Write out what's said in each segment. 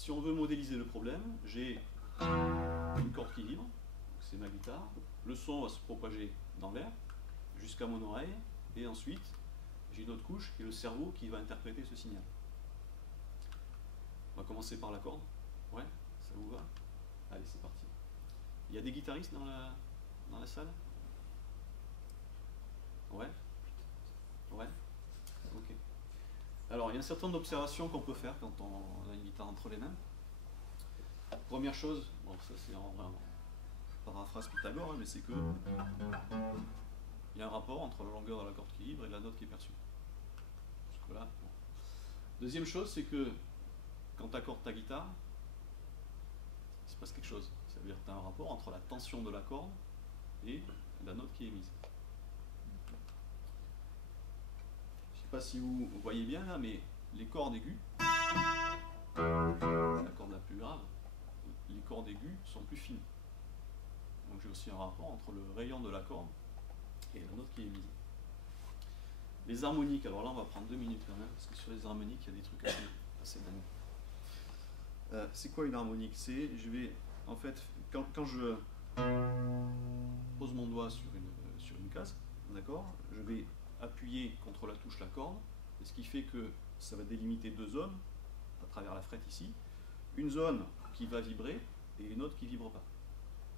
si on veut modéliser le problème, j'ai une corde qui vibre, c'est ma guitare, le son va se propager dans l'air jusqu'à mon oreille, et ensuite j'ai une autre couche qui est le cerveau qui va interpréter ce signal. On va commencer par la corde. Ouais, ça vous va? Allez, c'est parti. Il y a des guitaristes dans la salle? Ouais? Ouais? Ok. Alors, il y a un certain nombre d'observations qu'on peut faire quand on a une guitare entre les mains. Première chose, bon, ça c'est en paraphrase Pythagore, hein, mais c'est que il y a un rapport entre la longueur de la corde qui vibre et la note qui est perçue. Jusque-là, bon. Deuxième chose, c'est que quand tu accordes ta guitare, il se passe quelque chose. Ça veut dire que tu as un rapport entre la tension de la corde et la note qui est émise. Je ne sais pas si vous voyez bien là, mais les cordes aiguës, la corde la plus grave, les cordes aiguës sont plus fines. Donc j'ai aussi un rapport entre le rayon de la corde et la note qui est émise. Les harmoniques, alors là on va prendre 2 minutes quand même, parce que sur les harmoniques il y a des trucs assez dingues. C'est quoi une harmonique? C'est, je vais, en fait, quand je pose mon doigt sur une case, d'accord, je vais appuyer contre la touche la corde, et ce qui fait que ça va délimiter deux zones à travers la frette ici, une zone qui va vibrer et une autre qui ne vibre pas.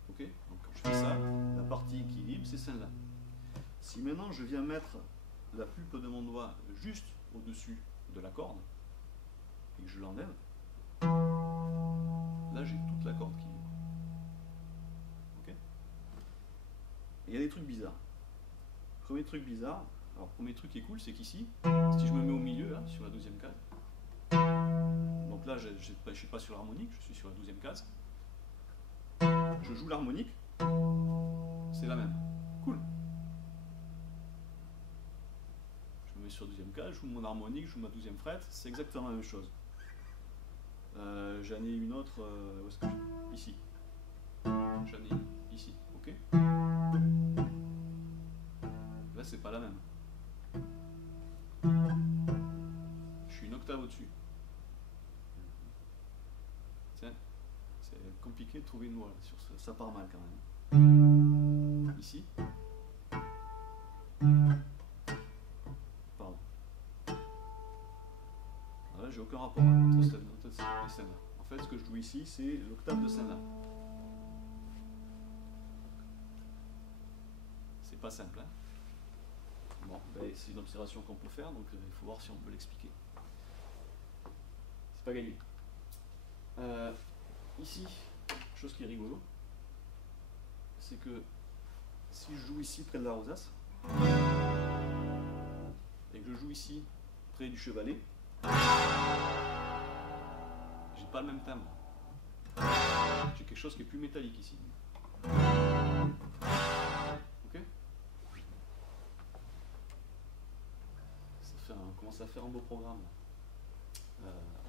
Ok? Donc quand je fais ça, la partie qui vibre, c'est celle-là. Si maintenant je viens mettre la pulpe de mon doigt juste au-dessus de la corde, et que je l'enlève, là j'ai toute la corde qui vibre. Ok? Et il y a des trucs bizarres. Premier truc bizarre, alors premier truc qui est cool, c'est qu'ici, si je me mets au milieu, là, sur la 12e case, donc là je ne suis pas sur l'harmonique, je suis sur la 12e case, je joue l'harmonique, c'est la même. Cool. Je me mets sur la 12e case, je joue mon harmonique, je joue ma 12e frette, c'est exactement la même chose. J'en ai une autre, où est-ce que ici. J'en ai une ici, ok? Là c'est pas la même. Je suis une octave au-dessus. Tiens, c'est compliqué de trouver une voix sur ça, ça part mal quand même. Ici. Pardon. Là j'ai aucun rapport entre cette note et celle-là. En fait ce que je joue ici c'est l'octave de celle-là. C'est pas simple, hein? Bon, ben, c'est une observation qu'on peut faire, donc il faut voir si on peut l'expliquer. C'est pas gagné. Ici, chose qui est rigolo, c'est que si je joue ici près de la rosace, et que je joue ici près du chevalet, j'ai pas le même timbre. J'ai quelque chose qui est plus métallique ici. Ok? On commence à faire un beau programme.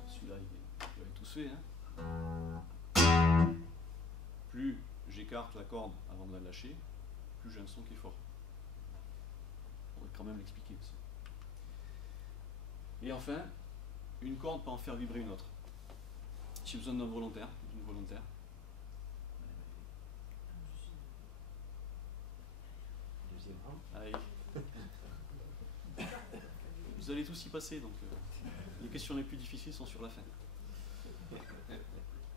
Celui-là, il va être tous fait. Hein. Plus j'écarte la corde avant de la lâcher, plus j'ai un son qui est fort. On va quand même l'expliquer aussi. Et enfin, une corde peut en faire vibrer une autre. J'ai besoin d'un volontaire, d'une volontaire. Allez. Vous allez tous y passer, donc les questions les plus difficiles sont sur la fin.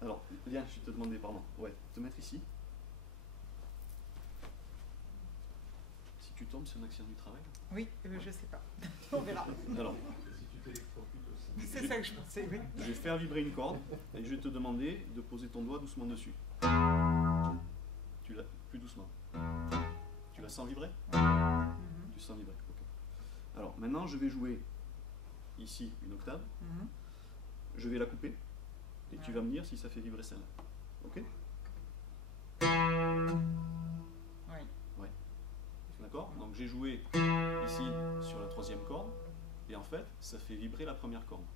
Alors, viens, je vais te demander, pardon, ouais, te mettre ici. Si tu tombes, c'est un accident du travail? Oui, je sais pas. On verra. Alors, c'est ça que je pensais, oui. Je vais faire vibrer une corde et je vais te demander de poser ton doigt doucement dessus. Tu l'as plus doucement. Tu la sens vibrer? Tu sens vibrer, ok. Alors maintenant je vais jouer ici une octave. Je vais la couper et tu vas me dire si ça fait vibrer celle-là. Ok? Oui. Ouais. D'accord? Donc j'ai joué ici sur la 3e corde et en fait ça fait vibrer la première corde.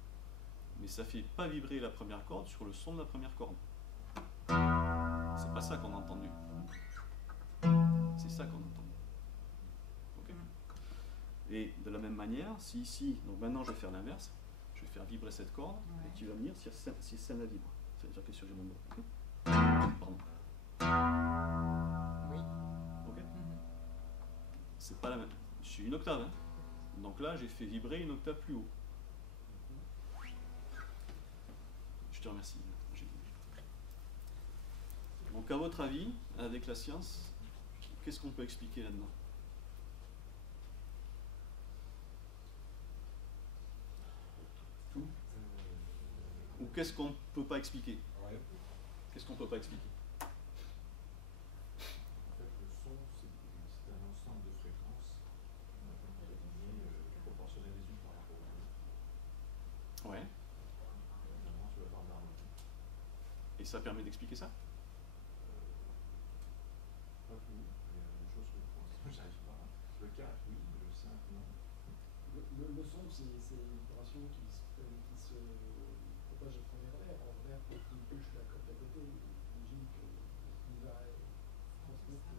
Mais ça fait pas vibrer la première corde sur le son de la première corde. C'est pas ça qu'on a entendu. C'est ça qu'on a entendu. Ok? Et de la même manière, si ici, donc maintenant je vais faire l'inverse, je vais faire vibrer cette corde, Ouais. et tu vas me dire si ça la vibre. C'est-à-dire que sur mon doigt. Ok. Pardon. Oui. Ok. Mhm. C'est pas la même. Je suis une octave. Hein. Donc là, j'ai fait vibrer une octave plus haut. Je te remercie. Donc à votre avis, avec la science, qu'est-ce qu'on peut expliquer là-dedans? Tout? Ou qu'est-ce qu'on ne peut pas expliquer? Qu'est-ce qu'on ne peut pas expliquer? En fait, le son, c'est un ensemble de fréquences alignées, proportionnelles les unes par rapport aux autres. Ouais. Notamment sur la forme d'harmonie. Et ça permet d'expliquer ça? Pas tout, il y a des choses que pour l'instant, j'arrive pas. Le 4, oui, le 5, non. Le son, c'est une vibration qui se propage à travers l'air. En l'air, quand il touche la corde à côté, j'imagine qu'il va transmettre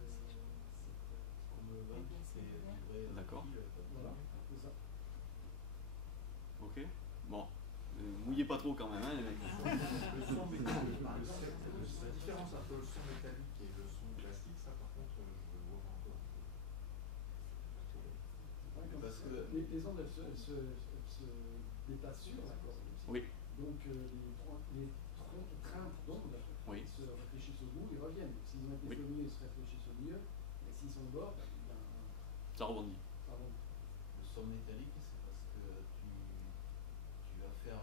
Comme le vin qui fait vibrer la D'accord. pile, Voilà, c'est ça. Ok. Bon. Mouillez pas trop quand même, hein, les mecs. Le son métallique, par exemple, la différence entre le son métallique et le son classique, ça par contre, je le vois pas encore. Parce que les ondes, elles se déplacent sur la corde aussi. Oui. Donc les teintes d'ondes Oui. se réfléchissent au bout et reviennent. S'ils ont été Oui. au milieu, ils se réfléchissent au milieu. Et s'ils sont au bord, ben, Ça rebondit. ça remonte. Le son métallique, c'est parce que tu vas faire,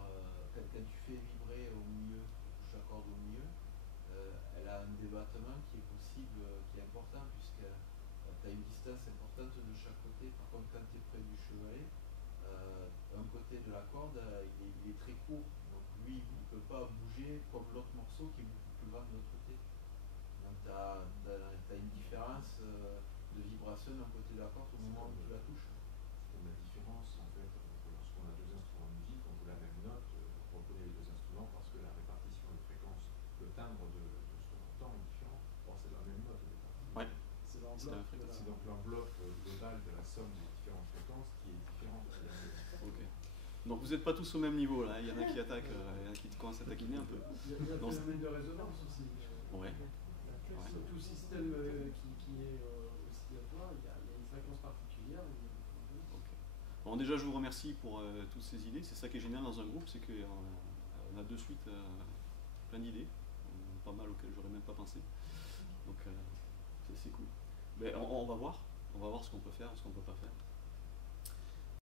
quand tu fais vibrer au milieu, tu touches la corde au milieu, elle a un débattement qui est possible, qui est important, puisque tu as une distance importante de chaque côté. Par contre, quand tu es près du chevalet, un côté de la corde, il est très court. Donc lui, il ne peut pas bouger comme l'autre morceau qui est beaucoup plus grand de l'autre côté. Donc tu as une différence de vibration d'un côté de la corde au moment où tu la touches. Comme la différence, en fait, lorsqu'on a deux instruments de musique, on joue la même note, on reconnaît les deux instruments parce que la répartition de fréquences, le timbre de ce qu'on entend est différent. Or, c'est la même note au départ. Ouais. C'est C'est la l'enveloppe. fréquence. C'est donc l'enveloppe globale de la somme des différentes fréquences qui est différente aussi. Ok. Donc vous n'êtes pas tous au même niveau là. Il y en a qui attaquent, il y en a qui commencent à taquiner un peu. Il y a le Non, phénomène de résonance aussi. Ouais. Tout système qui est oscillatoire, il y a une fréquence particulière. Ok. Bon, déjà, je vous remercie pour toutes ces idées. C'est ça qui est génial dans un groupe, c'est qu'on a de suite plein d'idées, pas mal auxquelles j'aurais même pas pensé. Donc c'est cool. Mais on va voir ce qu'on peut faire, ce qu'on peut pas faire.